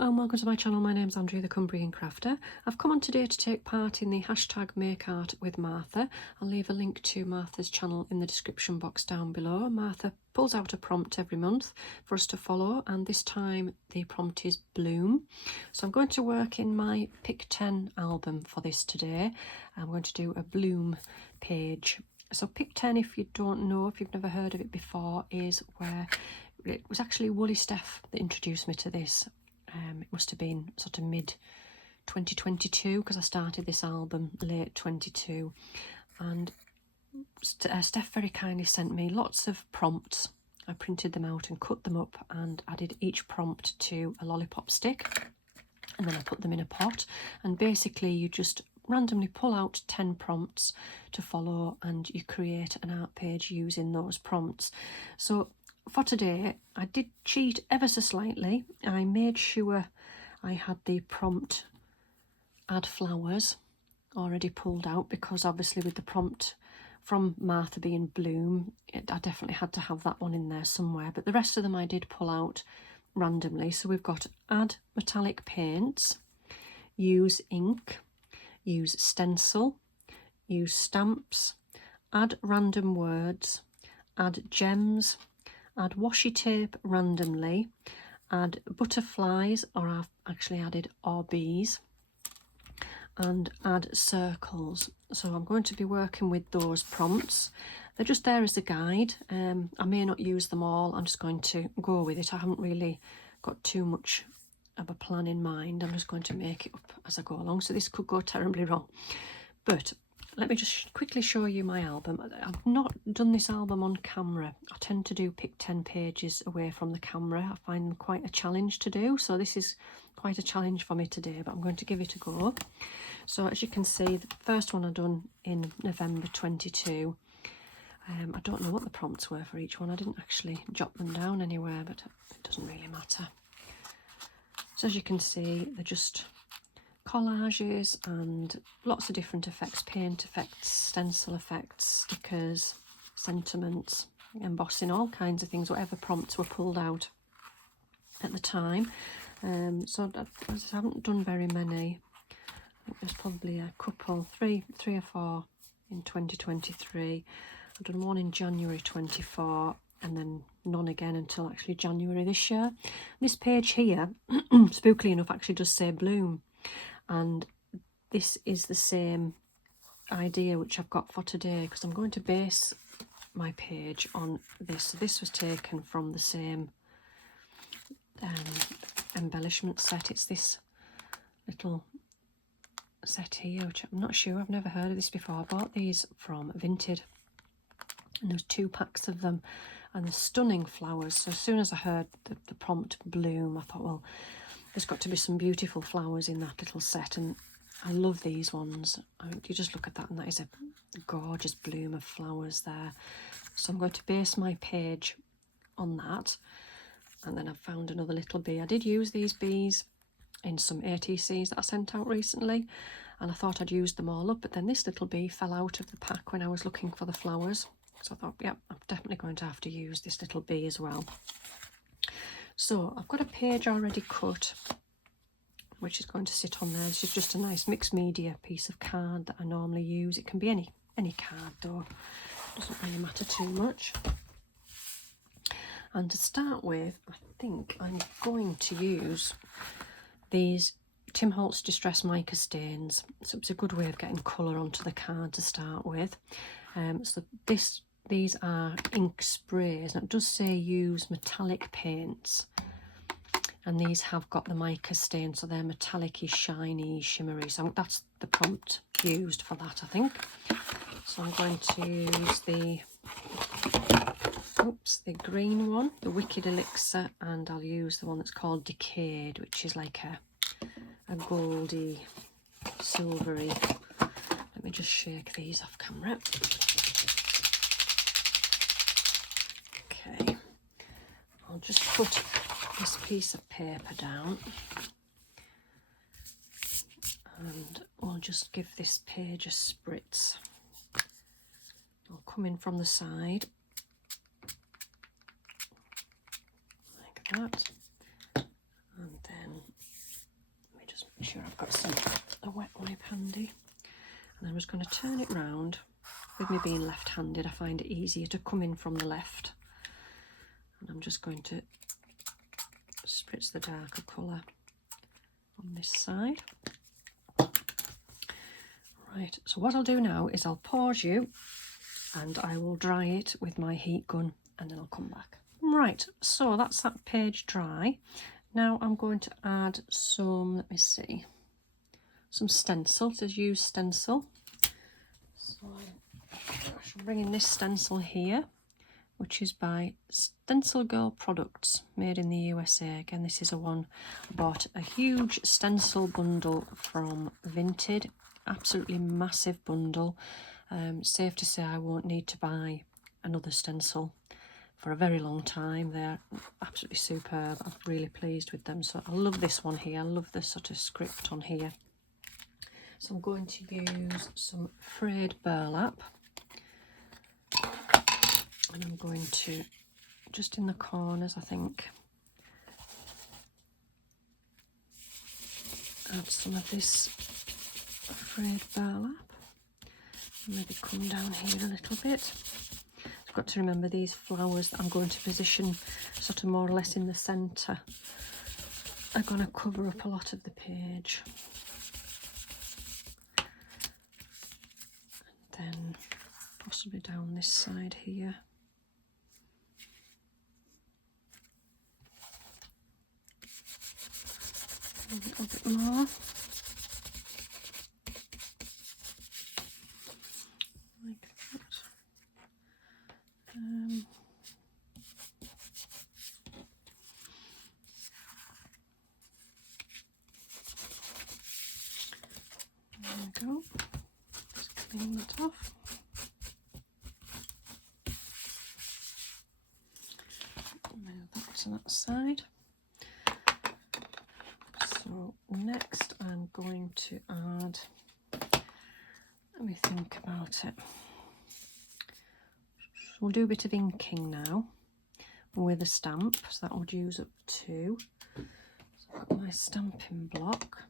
and welcome to my channel. My name's Andrea the Cumbrian Crafter. I've come on today to take part in the hashtag Make Art with Martha. I'll leave a link to Martha's channel in the description box down below. Martha pulls out a prompt every month for us to follow, and this time the prompt is Bloom. So I'm going to work in my Pick 10 album for this today. I'm going to do a Bloom page. So Pick 10, if you don't know, if you've never heard of it before, is where it was actually Woolly Steph that introduced me to this. It must have been sort of mid 2022 because I started this album late 22, and Steph very kindly sent me lots of prompts. I printed them out and cut them up and added each prompt to a lollipop stick, and then I put them in a pot, and basically you just randomly pull out 10 prompts to follow and you create an art page using those prompts. So for today, I did cheat ever so slightly. I made sure I had the prompt add flowers already pulled out, because obviously with the prompt from Martha being Bloom, I definitely had to have that one in there somewhere. But the rest of them I did pull out randomly. So we've got add metallic paints, use ink, use stencil, use stamps, add random words, add gems, add washi tape randomly, add butterflies, or I've actually added RBs, and add circles. So I'm going to be working with those prompts. They're just there as a guide. I may not use them all. I'm just going to go with it. I haven't really got too much of a plan in mind. I'm just going to make it up as I go along. So this could go terribly wrong. But let me just quickly show you my album. I've not done this album on camera. I tend to do Pick 10 pages away from the camera. I find them quite a challenge to do. So this is quite a challenge for me today, but I'm going to give it a go. So as you can see, the first one I've done in November 22. I don't know what the prompts were for each one. I didn't actually jot them down anywhere, but it doesn't really matter. So as you can see, they're just collages and lots of different effects: paint effects, stencil effects, stickers, sentiments, embossing, all kinds of things, whatever prompts were pulled out at the time. So I haven't done very many. I think there's probably a couple, three or four in 2023. I've done one in January 24, and then none again until actually January this year. This page here, spookily enough, actually does say Bloom. And this is the same idea which I've got for today, because I'm going to base my page on this. So this was taken from the same embellishment set. It's this little set here, which I'm not sure, I've never heard of this before. I bought these from Vinted, and there's 2 packs of them, and they're stunning flowers. So as soon as I heard the prompt Bloom, I thought, well, there's got to be some beautiful flowers in that little set, and I love these ones. I mean, you just look at that, and that is a gorgeous bloom of flowers there. So I'm going to base my page on that. And then I've found another little bee. I did use these bees in some ATCs that I sent out recently, and I thought I'd used them all up, but then this little bee fell out of the pack when I was looking for the flowers. So I thought, yeah, I'm definitely going to have to use this little bee as well. So I've got a page already cut, which is going to sit on there. This is just a nice mixed media piece of card that I normally use. It can be any card though, doesn't really matter too much. And to start with, I think I'm going to use these Tim Holtz Distress Mica stains. So it's a good way of getting colour onto the card to start with. So these are ink sprays, and it does say use metallic paints, and these have got the mica stain, so they're metallic-y, shiny, shimmery. So that's the prompt used for that, I think. So I'm going to use the green one, the Wicked Elixir, and I'll use the one that's called Decayed, which is like a goldy, silvery. Let me just shake these off camera. Okay, I'll just put this piece of paper down, and we'll just give this page a spritz. I'll come in from the side like that, and then was going to turn it round. With me being left-handed, I find it easier to come in from the left. And I'm just going to spritz the darker colour on this side. Right, so what I'll do now is I'll pause you and I will dry it with my heat gun and then I'll come back. Right, so that's that page dry. Now I'm going to add some, let me see, some stencil, to use stencil. So I shall bring in this stencil here, which is by Stencil Girl Products, made in the USA. Again, this is a one. I bought a huge stencil bundle from Vinted, absolutely massive bundle. Safe to say I won't need to buy another stencil for a very long time. They're absolutely superb. I'm really pleased with them. So I love this one here. I love the sort of script on here. So I'm going to use some frayed burlap. And I'm going to, just in the corners, I think, add some of this frayed burlap. Maybe come down here a little bit. I've got to remember these flowers that I'm going to position sort of more or less in the centre are going to cover up a lot of the page. And then possibly down this side here. A little bit more. Like that. There we go. Just clean that off. Move that to that side. So next I'm going to add, let me think about it. We'll do a bit of inking now with a stamp, so that would use up 2. So I've got my stamping block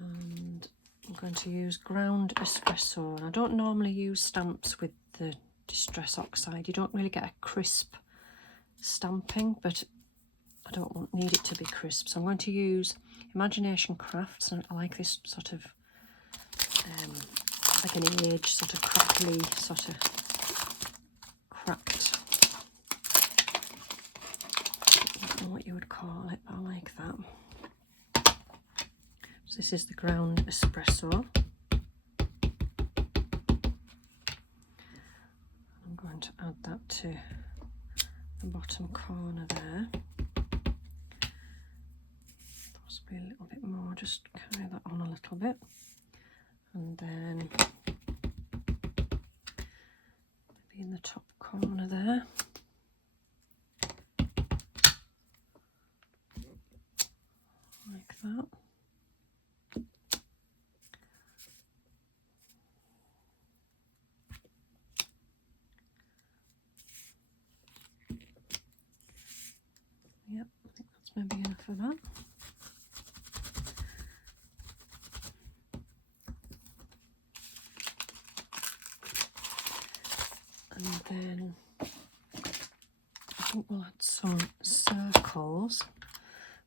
and I'm going to use ground espresso. And I don't normally use stamps with the Distress Oxide. You don't really get a crisp stamping, but I don't need it to be crisp. So I'm going to use Imagination Crafts, and I like this sort of like an age, sort of crackly, sort of cracked. I don't know what you would call it, but I like that. So this is the ground espresso. I'm going to add that to the bottom corner there. Possibly a little bit more, just carry that on a little bit. And then maybe in the top corner there. Like that. Yep, I think that's maybe enough of that. And then I think we'll add some circles.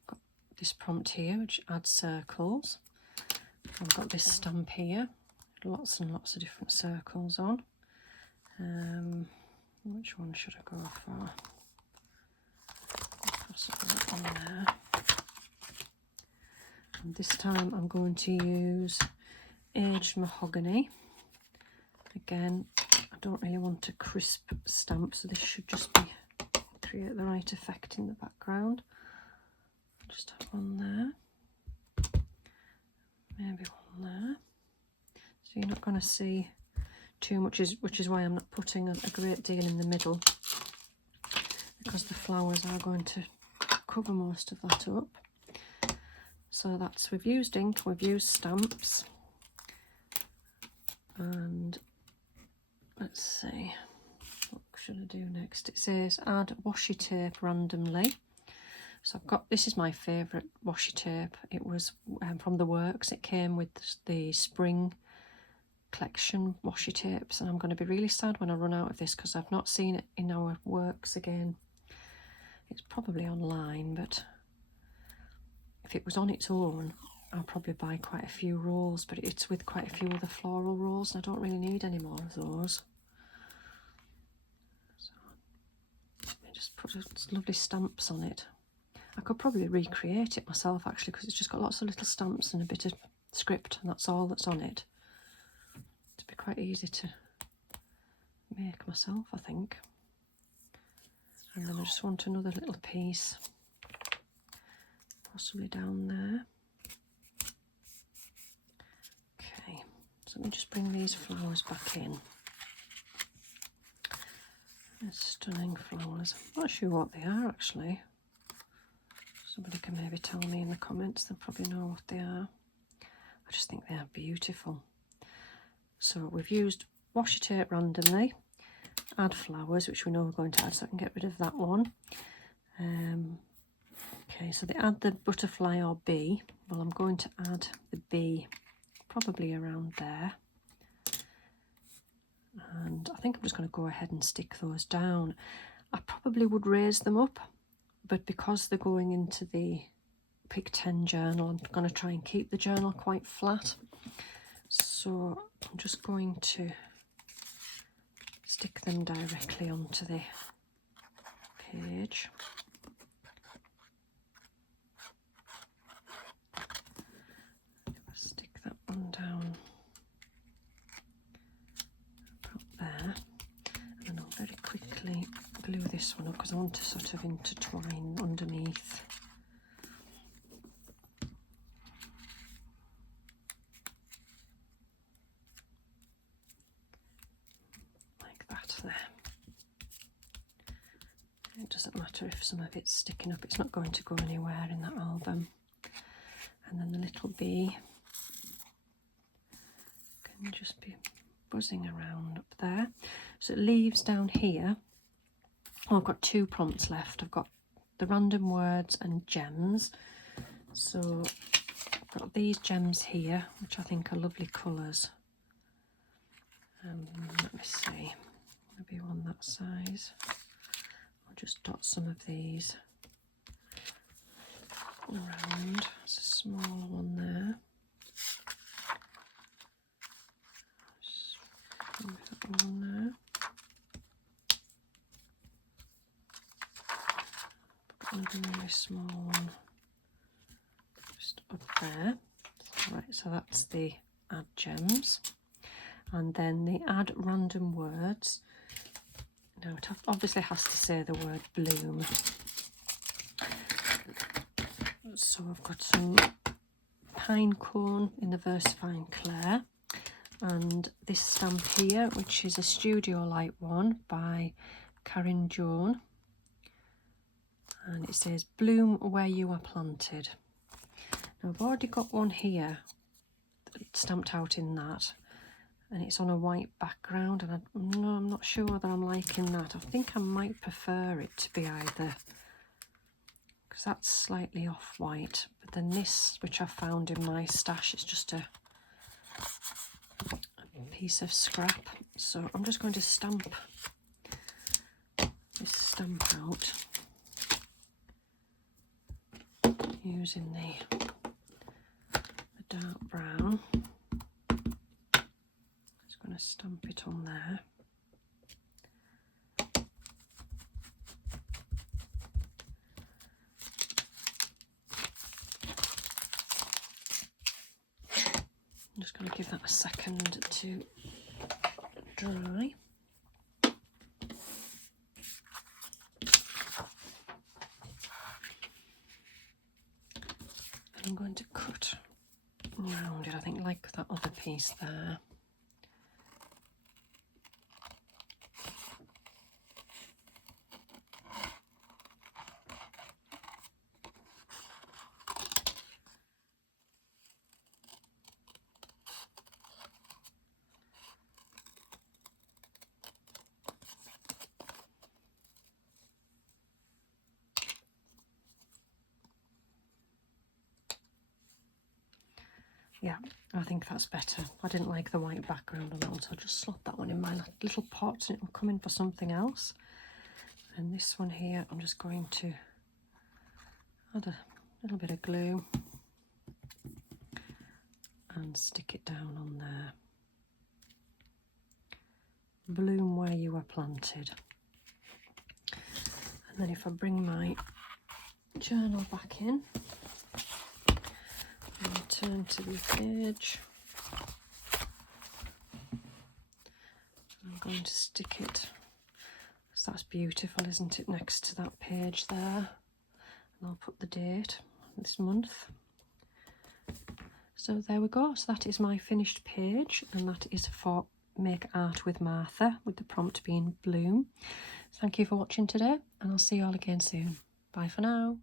Got this prompt here which adds circles. I've got this stamp here, lots and lots of different circles on. Which one should I go for? Possibly that one there. And this time I'm going to use aged mahogany. Again, I don't really want a crisp stamp, so this should just be create the right effect in the background. Just have one there, maybe one there. So you're not going to see too much, which is why I'm not putting a great deal in the middle, because the flowers are going to cover most of that up. So that's, we've used ink, we've used stamps, and let's see, what should I do next? It says add washi tape randomly. So I've got, this is my favourite washi tape. It was from The Works. It came with the spring collection washi tapes, and I'm going to be really sad when I run out of this because I've not seen it in our works again. It's probably online, but if it was on its own, I'll probably buy quite a few rolls, but it's with quite a few other floral rolls, and I don't really need any more of those. So I just put lovely stamps on it. I could probably recreate it myself actually, because it's just got lots of little stamps and a bit of script, and that's all that's on it. It'd be quite easy to make myself, I think. And then I just want another little piece, possibly down there. Okay, so let me just bring these flowers back in. They're stunning flowers. I'm not sure what they are actually. Somebody can maybe tell me in the comments, they'll probably know what they are. I just think they are beautiful. So we've used washi tape randomly, add flowers, which we know we're going to add, so I can get rid of that one. Okay, so they add the butterfly or bee. Well, I'm going to add the bee probably around there. And I think I'm just going to go ahead and stick those down. I probably would raise them up, but because they're going into the Pick 10 journal, I'm going to try and keep the journal quite flat. So I'm just going to stick them directly onto the page. Stick that one down about there, and then I'll very quickly glue this one up because I want to sort of intertwine underneath. Like that there. It doesn't matter if some of it's sticking up, it's not going to go anywhere in that album. And then the little bee can just be buzzing around up there. So it leaves down here. Oh, I've got 2 prompts left. I've got the random words and gems. So I've got these gems here, which I think are lovely colours. Let me see, maybe one that size. I'll just dot some of these around. There's a smaller one there. Just move that one there. Another really small one just up there. Right, so that's the add gems. And then the add random words. Now it obviously has to say the word bloom. So I've got some pine cone in the VersaFine Claire, and this stamp here, which is a Studio Light one by Karen Joan, and it says bloom where you are planted. Now I've already got one here stamped out in that, and it's on a white background, and I'm not sure that I'm liking that. I think I might prefer it to be either, because that's slightly off-white, but then this, which I found in my stash, is just a piece of scrap. So I'm just going to stamp this stamp out using the dark brown. Just going to stamp it on there. I'm just going to give that a second to dry. And I'm going to cut around it, I think, like that other piece there. Yeah, I think that's better. I didn't like the white background on that one, so I'll just slot that one in my little pot and it will come in for something else. And this one here, I'm just going to add a little bit of glue and stick it down on there. Bloom where you were planted. And then if I bring my journal back in and turn to the page, I'm going to stick it, so that's beautiful, isn't it, next to that page there. And I'll put the date this month. So there we go. So that is my finished page, and that is for Make Art with Martha, with the prompt being Bloom. Thank you for watching today, and I'll see you all again soon. Bye for now.